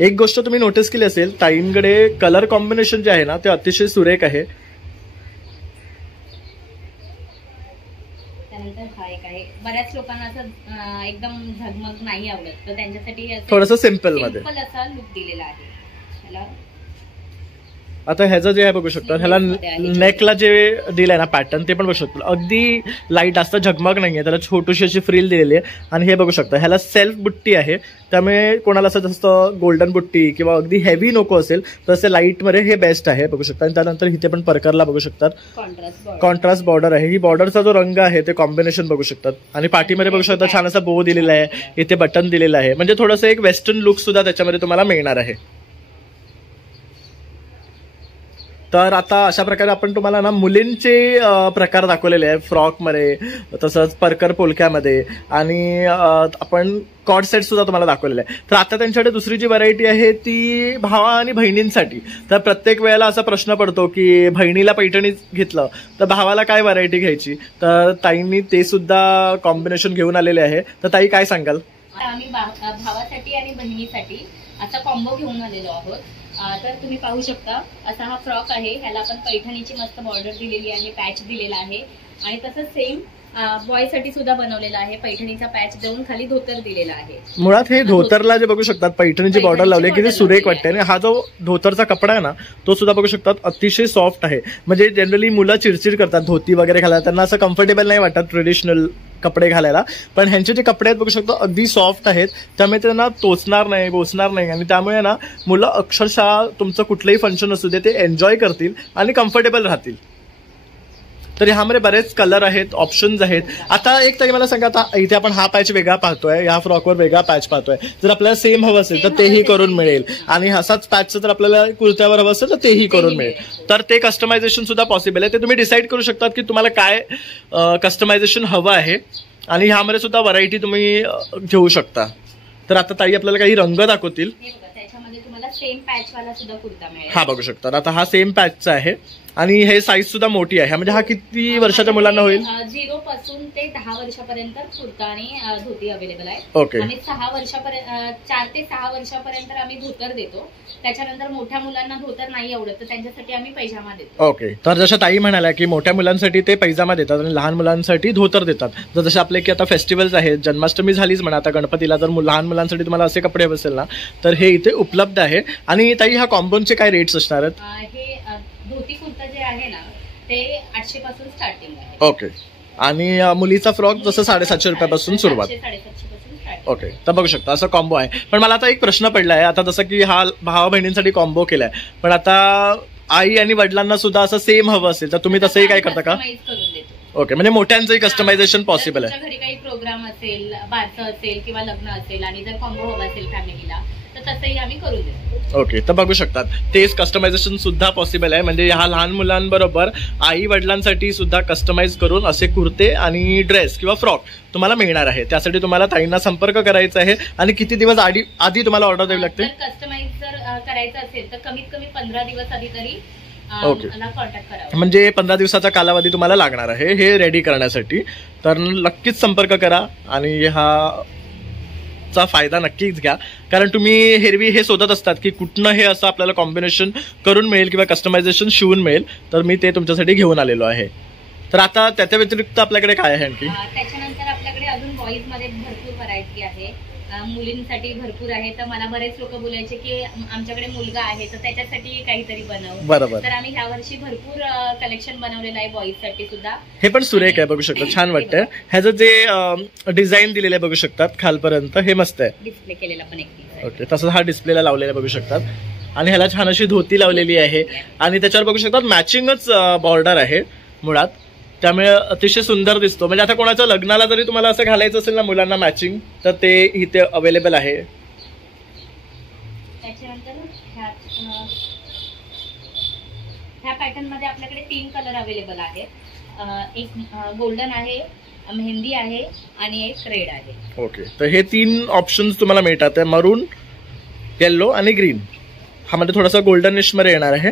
एक गोष्ट तुम्ही नोटीस केली असेल, ताईंकडे कलर कॉम्बिनेशन जे आहे ना ते अतिशय सुरेख आहे. त्यानंतर हा एक आहे, बऱ्याच लोकांना असं एकदम झगमग नाही आवडत तर त्यांच्यासाठी थोडंसं सिम्पल मध्ये असा लुक दिलेला आहे. ह्याला आता ह्याचं जे आहे बघू शकता, ह्याला नेकला जे दिलंय ना पॅटर्न ते पण बघू शकतो, अगदी लाईट जास्त झगमग नाहीये, त्याला छोटीशी अशी फ्रिल दिलेली आहे. आणि हे बघू शकता ह्याला सेल्फ बुट्टी आहे, त्यामुळे कोणाला असं जास्त गोल्डन बुट्टी किंवा अगदी हेवी नको असेल तर असे लाईट मध्ये हे बेस्ट आहे बघू शकता. आणि त्यानंतर इथे पण परकरला बघू शकतात कॉन्ट्रास्ट बॉर्डर आहे. ही बॉर्डरचा जो रंग आहे ते कॉम्बिनेशन बघू शकतात. आणि पाठीमध्ये बघू शकता छान असा बो दिलेला आहे, इथे बटन दिलेलं आहे, म्हणजे थोडंसं एक वेस्टर्न लुक सुद्धा त्याच्यामध्ये तुम्हाला मिळणार आहे. तर आता अशा प्रकारे आपण तुम्हाला ना मुलींचे प्रकार दाखवलेले आहे, फ्रॉकमध्ये तसंच परकर पोलक्यामध्ये, आणि आपण कॉर्ड सेट सुद्धा तुम्हाला दाखवलेला आहे. तर आता त्यांच्याकडे दुसरी जी व्हरायटी आहे ती भावा आणि बहिणींसाठी. तर प्रत्येक वेळेला असा प्रश्न पडतो की बहिणीला पैठणी घेतलं तर भावाला काय व्हरायटी घ्यायची, तर ताईंनी ते सुद्धा कॉम्बिनेशन घेऊन आलेले आहे. तर ताई काय सांगाल? आम्ही भावासाठी आणि बहिणीसाठी असा कॉम्बो घेऊन आलेलो आहोत. तर तुम्ही पाहू शकता असा हा फ्रॉक आहे, ह्याला आपण पैठणीची मस्त बॉर्डर दिलेली आहे, पॅच दिलेला आहे. आणि तसंच सेम बॉयसाठी सुद्धा बनवलेला आहे. पैठणीचा पॅच देऊन खाली धोतर दिलेला आहे. मुळात हे धोतरला जे बघू शकतात पैठणीची बॉर्डर लावली किती सुरेख वाटते. आणि हा जो धोतरचा कपडा आहे ना तो सुद्धा बघू शकतात अतिशय सॉफ्ट आहे. म्हणजे जनरली मुलं चिडचिड करतात धोती वगैरे घालायला, त्यांना असं कम्फर्टेबल नाही वाटत ट्रेडिशनल कपडे घालायला, पण ह्यांचे जे कपडे आहेत बघू शकतो अगदी सॉफ्ट आहेत, त्यामुळे त्यांना टोचणार नाही, बोचणार नाही. आणि त्यामुळे ना मुलं अक्षरशः तुमचं कुठलंही फंक्शन असू दे ते एन्जॉय करतील आणि कम्फर्टेबल राहतील. तर ह्यामध्ये बरेच कलर आहेत, ऑप्शन्स आहेत. आता एक तरी मला सांगा, आता इथे आपण हा पॅच वेगळा पाहतोय, ह्या फ्रॉकवर वेगळा पॅच पाहतोय. जर आपल्याला सेम हवं असेल तर तेही करून मिळेल, आणि असाच पॅच जर आपल्याला कुर्त्यावर हवं असेल तर तेही करून मिळेल. तर ते कस्टमायझेशन सुद्धा पॉसिबल आहे. ते तुम्ही डिसाईड करू शकतात की तुम्हाला काय कस्टमायझेशन हवं आहे, आणि ह्यामध्ये सुद्धा व्हरायटी तुम्ही घेऊ शकता. तर आता ताई आपल्याला काही रंग दाखवतील. त्याच्यामध्ये तुम्हाला सेम पॅच वाला सुद्धा कुर्ता मिळेल. हा बघू शकता, आता हा सेम पॅचचा आहे आणि हे साईज सुद्धा मोठी आहे. म्हणजे हा किती वर्षाच्या मुलांना होईल? 0 पासून ते 10 वर्षापर्यंत कुर्ता आणि धोती अवेलेबल आहे. ओके. आम्ही 6 वर्षापर्यंत 4 ते 6 वर्षापर्यंत आम्ही धोतर देतो. त्याच्यानंतर मोठ्या मुलांना धोतर नाही आवडत तर त्यांच्यासाठी आम्ही पैजामा देतो. ओके. तर जशा ताई म्हणाल्या की मोठ्या मुलांसाठी ते पैजामा देतात आणि लहान मुलांसाठी धोतर देतात. तर जसे आपले की आता फेस्टिवल्स आहेत, जन्माष्टमी झालीच म्हणा, आता गणपतीला जर लहान मुलांसाठी तुम्हाला असे कपडे हवे असेल ना तर हे इथे उपलब्ध आहे. आणि ताई ह्या कॉम्बोचे काय रेट्स असणार आहेत? हे धोती कुर्ता जे आहे ना ते 800 पासून स्टार्टिंग आहे. ओके. आणि मुलीचा फ्रॉक जसं 750 रुपयापासून सुरुवात. 750 पासून. ओके. तर बघू शकता असं कॉम्बो आहे. पण मला आता एक प्रश्न पडला आहे, आता जसं की हा भावा बहिणींसाठी कॉम्बो केलाय, पण आता आई आणि वडिलांना सुद्धा असं सेम हवं असेल तर तुम्ही तसंही काय करता का? ओके. म्हणजे मोठ्यांचंही कस्टमायझेशन पॉसिबल आहे. घरी काही प्रोग्राम असेल, बारसं असेल किंवा लग्न असेल आणि जर कॉम्बो हवा असेल फॅमिलीला तर तसंही आम्ही करून देतो. ओके. तर बघू शकतात तेच कस्टमायझेशन सुद्धा पॉसिबल आहे. म्हणजे ह्या लहान मुलांबरोबर आई वडिलांसाठी सुद्धा कस्टमाइज करून असे कुर्ते आणि ड्रेस किंवा फ्रॉक तुम्हाला मिळणार आहे. त्यासाठी तुम्हाला ताईंना संपर्क करायचा आहे. आणि किती दिवस आधी तुम्हाला ऑर्डर द्यावी लागते? कस्टमाइज जर करायचं असेल तर कमीत कमी 15 दिवस आधी तरी ओके. कॉन्टॅक्ट करावा. म्हणजे 15 दिवसाचा कालावधी तुम्हाला लागणार आहे हे रेडी करण्यासाठी. तर नक्कीच संपर्क करा आणि हा चा फायदा नक्कीच घ्या. कारण तुम्ही हेरवी हे शोधत असतात की कुठनं हे असं आपल्याला कॉम्बिनेशन करून मिळेल किंवा कस्टमायझेशन शिवून मिळेल, तर मी ते तुमच्यासाठी घेऊन आलेलो आहे. तर आता त्याच्या व्यतिरिक्त आपल्याकडे काय आहे आणखी? त्याच्यानंतर आपल्याकडे अजून बॉईज मध्ये भरपूर व्हरायटी आहे, मुलींसाठी भरपूर आहे. तर मला बरेच लोक बोलायचे की आमच्याकडे मुलगा आहे तर त्याच्यासाठी काहीतरी बनव. बरोबर. तर आम्ही ह्या वर्षी भरपूर कलेक्शन बनवलेलं आहे बॉईज साठी सुद्धा. हे पण सुरेख आहे, बघू शकता, छान वाटतंय. ह्याचं जे डिझाईन दिलेलं आहे बघू शकतात खालपर्यंत, हे मस्त आहे. डिस्प्ले केलेला पण एक. ओके. तसंच हा डिस्प्लेला लावलेला बघू शकतात. आणि ह्याला छान अशी धोती लावलेली आहे आणि त्याच्यावर बघू शकतात मॅचिंगच बॉर्डर आहे मुळात, त्यामुळे अतिशय सुंदर दिसतो. म्हणजे आता कोणाच्या लग्नाला जरी तुम्हाला असं घालायचं असेल ना मुलांना मॅचिंग, तर ते इथे अवेलेबल आहे. त्याच्यानंतर ह्या पॅटर्न मध्ये आपल्याकडे 3 कलर अवेलेबल आहेत. एक गोल्डन आहे, मेहंदी आहे आणि एक रेड आहे. ओके. तर हे 3 ऑप्शन्स तुम्हाला मिळतात, मरून, येल्लो आणि ग्रीन. हा मध्ये थोडासा गोल्डनिश मध्ये येणार आहे.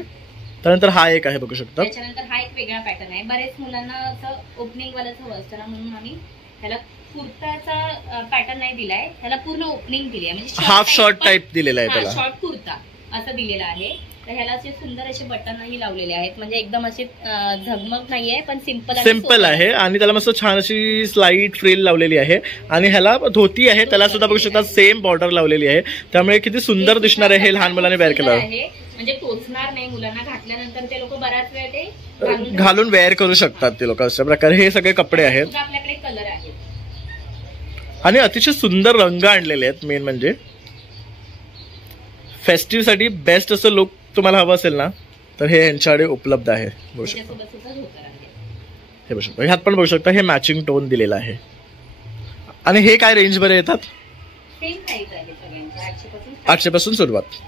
त्यानंतर हा एक आहे बघू शकता. त्याच्यानंतर हा एक वेगळा पॅटर्न आहे. बरेच मुलांना असं ओपनिंग वालाच हवं असतं ना, म्हणून आम्ही त्याला कुर्ताचा पॅटर्न नाही दिलाय, त्याला पूर्ण ओपनिंग दिली आहे. म्हणजे हाफ शॉर्ट टाइप दिलेला आहे त्याला, शॉर्ट कुर्ता असं दिलेला आहे. तर ह्याला असे सुंदर असे बटनही लावलेले आहेत. म्हणजे एकदम असे झगमग नाहीये पण सिंपल आहे. आणि त्याला मस्त छान अशी स्लाइड फ्रिल लावलेली आहे. आणि ह्याला धोती आहे, त्याला सुद्धा बघू शकता सेम बॉर्डर लावलेली आहे. त्यामुळे किती सुंदर दिसणार आहे हे लहान मुलांनी वेअर केलं आहे. म्हणजे टोचणार नाही मुलांना, घातल्यानंतर ते लोक बराच वेळ ते घालून वेअर करू शकतात ते लोक. अशा प्रकारे हे सगळे कपडे आहेत. आपल्याकडे कलर आहेत आणि अतिशय सुंदर रंग आणलेले आहेत. मेन म्हणजे फेस्टिव्ह साठी बेस्ट असं लुक तुम्हाला हवं असेल ना तर हे यांच्याकडे उपलब्ध आहे. बघू शकता, हे बघू शकता, ह्यात पण बघू शकता हे मॅचिंग टोन दिलेला आहे. आणि हे काय रेंज मध्ये येतात? 800 पासून सुरुवात.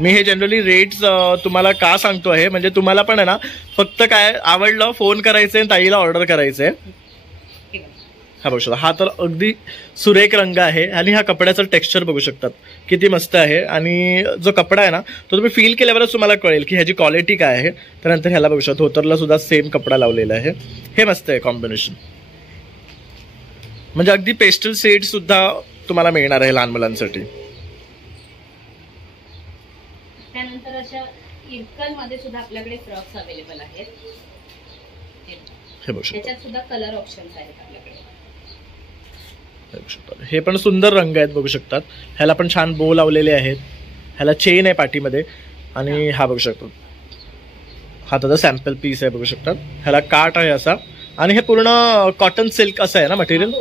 मी हे जनरली रेट्स तुम्हाला का सांगतो आहे, म्हणजे तुम्हाला पण आहे ना फक्त काय आवडलं फोन करायचंय आणि ताईला ऑर्डर करायचंय. हा बघू शकता, हा तर अगदी सुरेख रंग आहे. आणि ह्या कपड्याचं टेक्स्चर बघू शकतात किती मस्त आहे. आणि जो कपडा आहे ना तो तुम्ही फील केल्यावरच तुम्हाला कळेल की ह्याची क्वालिटी काय आहे. त्यानंतर ह्याला बघू शकता धोतरला सुद्धा सेम कपडा लावलेला आहे. हे मस्त आहे कॉम्बिनेशन. म्हणजे अगदी पेस्टल शेड सुद्धा तुम्हाला मिळणार आहे लहान मुलांसाठी. त्यानंतर अशा इरकल मध्ये सुद्धा आपल्याकडे फ्रॉक्स अवेलेबल आहेत. हे बघू शकता, त्याच्यात सुद्धा कलर ऑप्शन्स आहेत आपल्याकडे. हे बघू शकता, हे पण सुंदर रंग आहेत बघू शकतात. ह्याला पण छान बो लावलेले आहेत. ह्याला चेन आहे पाठीमध्ये आणि हा बघू शकतो हा त्याचा सॅम्पल पीस आहे बघू शकतात. ह्याला काट आहे असा आणि हे पूर्ण कॉटन सिल्क असं आहे ना मटेरियल.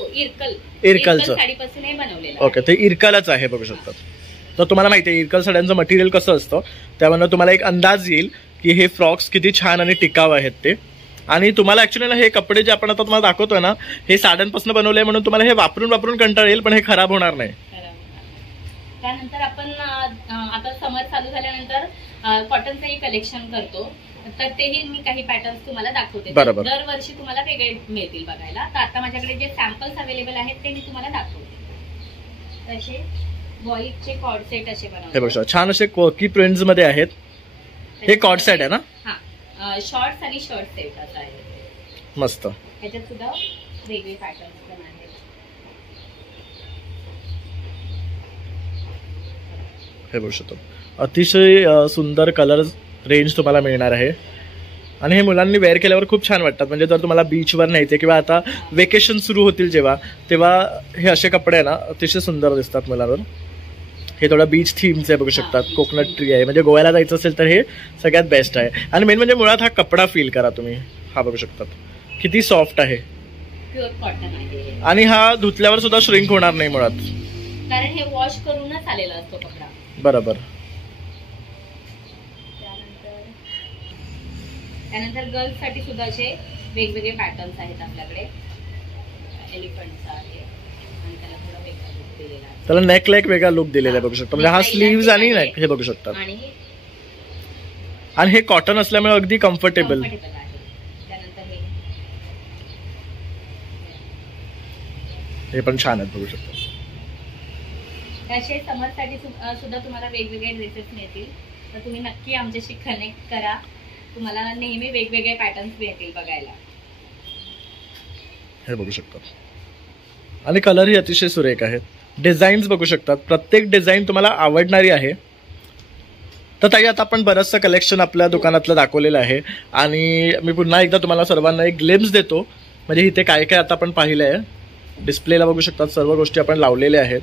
इरकलचं साडीपासून हे बनवलेलं. ओके, ते इरकलच आहे बघू शकतात. तर तुम्हाला माहिती आहे इरकल साड्यांचं मटेरियल कसं असतं, त्यामुळे तुम्हाला एक अंदाज येईल की हे फ्रॉक्स किती छान आणि टिकाऊ आहेत ते. आणि तुम्हाला ऍक्च्युली हे कपडे जे आपण आता तुम्हाला दाखवतोय ना, हे साड्यांपासून बनवले म्हणून तुम्हाला हे वापरून कंटाळ येईल, पण हे खराब होणार नाही. त्यानंतर आपण आता समर चालू झाल्यानंतर कॉटनचंही कलेक्शन करतो, तर तेही मी काही पॅटर्न्स तुम्हाला दाखवते. दरवर्षी तुम्हाला वेगळे मिळतील बघायला. तर आता माझ्याकडे जे सॅम्पल्स अवेलेबल आहेत ते मी तुम्हाला दाखवते. तसे बॉईजचे कॉर्ड सेट असे बनवले छान असे कोकी प्रिंट्स मध्ये आहेत. हे कॉर्ड सेट आहे ना? हा, शॉर्ट्स आणि शर्ट सेट असा आहे. मस्त. ह्याच्यात सुद्धा वेगळे पॅटर्न्स पण आहेत. हे बघू शकतो, अतिशय सुंदर कलर रेंज तुम्हाला मिळणार आहे आणि हे मुलांनी वेअर केल्यावर खूप छान वाटतात. म्हणजे जर तुम्हाला बीचवर न्यायचे किंवा आता वेकेशन सुरू होतील जेव्हा, तेव्हा हे असे कपडे ना अतिशय सुंदर दिसतात मुलांवर. हे थोडं बीच थीमचे आहे बघू शकतात. कोकोनट ट्री आहे, म्हणजे गोव्याला जायचं असेल तर हे सगळ्यात बेस्ट आहे. आणि मेन म्हणजे मुळात हा कपडा फील करा तुम्ही. हा बघू शकतात किती सॉफ्ट आहे, प्युअर कॉटन आहे. आणि हा धुतल्यावर सुद्धा श्रिंक होणार नाही मुळात, कारण हे वॉश करूनच आलेला असतो कपडा. बरोबर. त्यानंतर गर्ल्स साठी सुद्धा असे वेगवेगळे पॅटर्न्स आहेत आपल्याकडे. एलिफंटचा आहे आणि त्याला थोडा वेगळा लुक दिलेला आहे. त्याला नेकला एक वेगळा लुक दिलेला आहे बघू शकतो. म्हणजे हा स्लीव्ज आणि नेक हे बघू शकतात. आणि हे कॉटन असल्यामुळे अगदी कम्फर्टेबल. त्यानंतर हे पण छान आहेत बघू शकतो. असे समर साठी सुद्धा तुम्हाला वेगवेगळे ड्रेसेस मिळतील, तर तुम्ही नक्की आमच्याशी कनेक्ट करा. तुम्हाला नेहमी वेगवेगळे पॅटर्न्स मिळतील बघायला. हे बघू शकतात आणि कलरही अतिशय सुरेख आहेत. डिझाईन्स बघू शकतात, प्रत्येक डिझाईन तुम्हाला आवडणारी आहे. तर ताई आता आपण बरंचसं कलेक्शन आपल्या दुकानातलं दाखवलेलं आहे आणि मी पुन्हा एकदा तुम्हाला सर्वांना एक ग्लिम्स देतो. म्हणजे इथे काय काय आता आपण पाहिलं आहे. डिस्प्लेला बघू शकतात सर्व गोष्टी आपण लावलेल्या आहेत.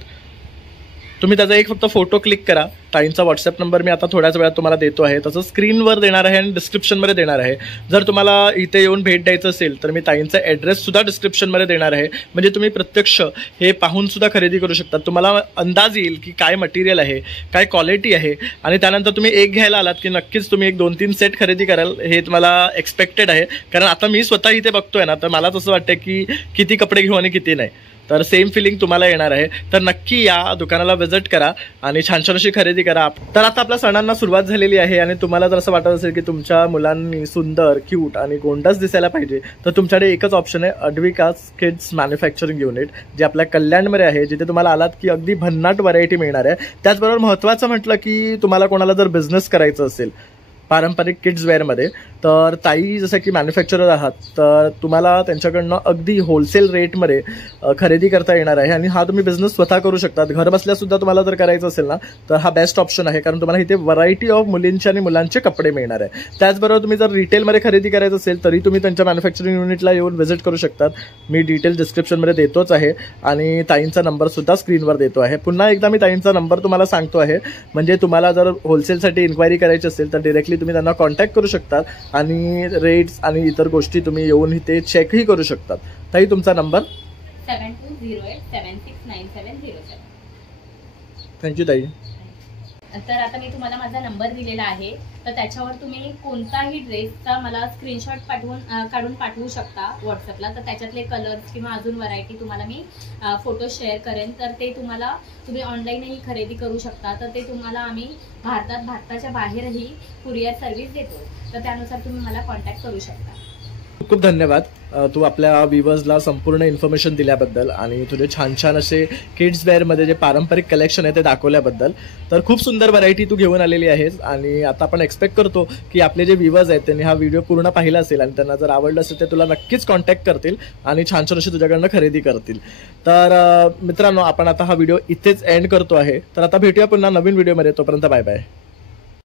तुम्ही त्याचा एक फक्त फोटो क्लिक करा. ताईंचा व्हॉट्सअप नंबर मी आता थोड्याच वेळात तुम्हाला देतो आहे, तसं स्क्रीनवर देणार आहे आणि डिस्क्रिप्शनमध्ये देणार आहे. जर तुम्हाला इथे येऊन भेट द्यायचं असेल तर मी ताईंचा ॲड्रेस सुद्धा डिस्क्रिप्शनमध्ये देणार आहे. म्हणजे तुम्ही प्रत्यक्ष हे पाहून सुद्धा खरेदी करू शकता. तुम्हाला अंदाज येईल की काय मटेरियल आहे, काय क्वालिटी आहे, आणि त्यानंतर तुम्ही एक घ्यायला आलात की नक्कीच तुम्ही एक 2-3 सेट खरेदी कराल हे तुम्हाला एक्सपेक्टेड आहे. कारण आता मी स्वतः इथे बघतोय ना, तर मला तसं वाटतं की किती कपडे घेऊ आणि किती नाही. तर सेम फिलिंग तुम्हाला येणार आहे. तर नक्की या दुकानाला व्हिजिट करा आणि छान छान अशी खरेदी करा. तर आता आपल्या सणांना सुरुवात झालेली आहे आणि तुम्हाला जर असं वाटत असेल की तुमच्या मुलांनी सुंदर, क्यूट आणि गोंडस दिसायला पाहिजे, तर तुमच्याकडे एकच ऑप्शन आहे, अडविकास किड्स मॅन्युफॅक्चरिंग युनिट, जे आपल्या कल्याणमध्ये आहे, जिथे तुम्हाला आलात की अगदी भन्नाट व्हरायटी मिळणार आहे. त्याचबरोबर महत्त्वाचं म्हटलं की तुम्हाला कोणाला जर बिझनेस करायचं असेल पारंपरिक किड्स वेअरमध्ये, तर ताई जसं की मॅन्युफॅक्चरर आहात, तर तुम्हाला त्यांच्याकडनं अगदी होलसेल रेटमध्ये खरेदी करता येणार आहे. आणि हा तुम्ही बिझनेस स्वतः करू शकतात. घर बसल्यासुद्धा तुम्हाला जर करायचं असेल ना, तर हा बेस्ट ऑप्शन आहे. कारण तुम्हाला इथे व्हरायटी ऑफ मुलींचे आणि मुलांचे कपडे मिळणार आहे. त्याचबरोबर तुम्ही जर रिटेलमध्ये खरेदी करायचं असेल तरी तुम्ही त्यांच्या मॅन्युफॅक्चरिंग युनिटला येऊन व्हिजिट करू शकतात. मी डिटेल डिस्क्रिप्शनमध्ये देतोच आहे आणि ताईंचा नंबरसुद्धा स्क्रीनवर देतो आहे. पुन्हा एकदा मी ताईंचा नंबर तुम्हाला सांगतो आहे, म्हणजे तुम्हाला जर होलसेलसाठी इन्क्वायरी करायची असेल तर डिरेक्टली तुम्ही त्यांना कॉन्टॅक्ट करू शकतात आणि रेट्स आणि इतर गोष्टी तुम्ही येऊन इथे चेकही करू शकतात. ताई तुमचा नंबर 7208769707. थँक्यू ताई. तर आता मी तुम्हाला माझा नंबर दिलेला आहे, तर त्याच्यावर तुम्ही कोणताही ड्रेसचा मला स्क्रीनशॉट काढून पाठवू शकता व्हॉट्सअपला. तर त्याच्यातले कलर्स किंवा अजून व्हरायटी तुम्हाला मी फोटो शेअर करेन. तर ते तुम्ही ऑनलाईनही खरेदी करू शकता. तर ते तुम्हाला आम्ही भारताच्या बाहेरही कुरिअर सर्व्हिस देतो. तर त्यानुसार तुम्ही मला कॉन्टॅक्ट करू शकता. खूप धन्यवाद तू आपल्या व्ह्युअर्सला संपूर्ण इन्फॉर्मेशन दिल्याबद्दल आणि तुझे छान छान असे किड्स वेअरमध्ये जे पारंपरिक कलेक्शन आहे ते दाखवल्याबद्दल. तर खूप सुंदर व्हरायटी तू घेऊन आलेली आहेस आणि आता आपण एक्सपेक्ट करतो की आपले जे व्ह्युअर्स आहेत त्यांनी हा व्हिडिओ पूर्ण पाहिला असेल आणि त्यांना जर आवडलं असेल तर तुला नक्कीच कॉन्टॅक्ट करतील आणि छान छान अशी तुझ्याकडनं खरेदी करतील. तर मित्रांनो, आपण आता हा व्हिडिओ इथेच एंड करतो आहे. तर आता भेटूया पुन्हा नवीन व्हिडिओमध्ये. तोपर्यंत बाय बाय.